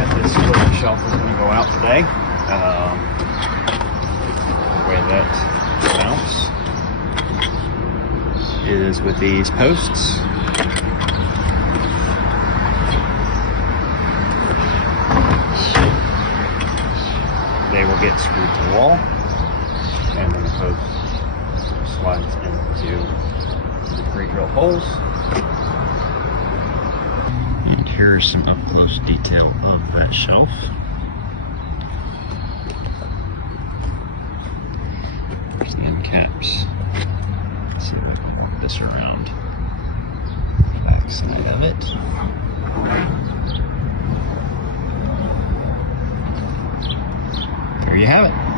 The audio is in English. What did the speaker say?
got this little shelf that's going to go out today. The way that mounts is with these posts. They will get screwed to the wall, and then the post slides into the pre-drilled holes. And here's some up-close detail of that shelf. There's the end caps. Let's see if we can walk this around the back side of it. There you have it.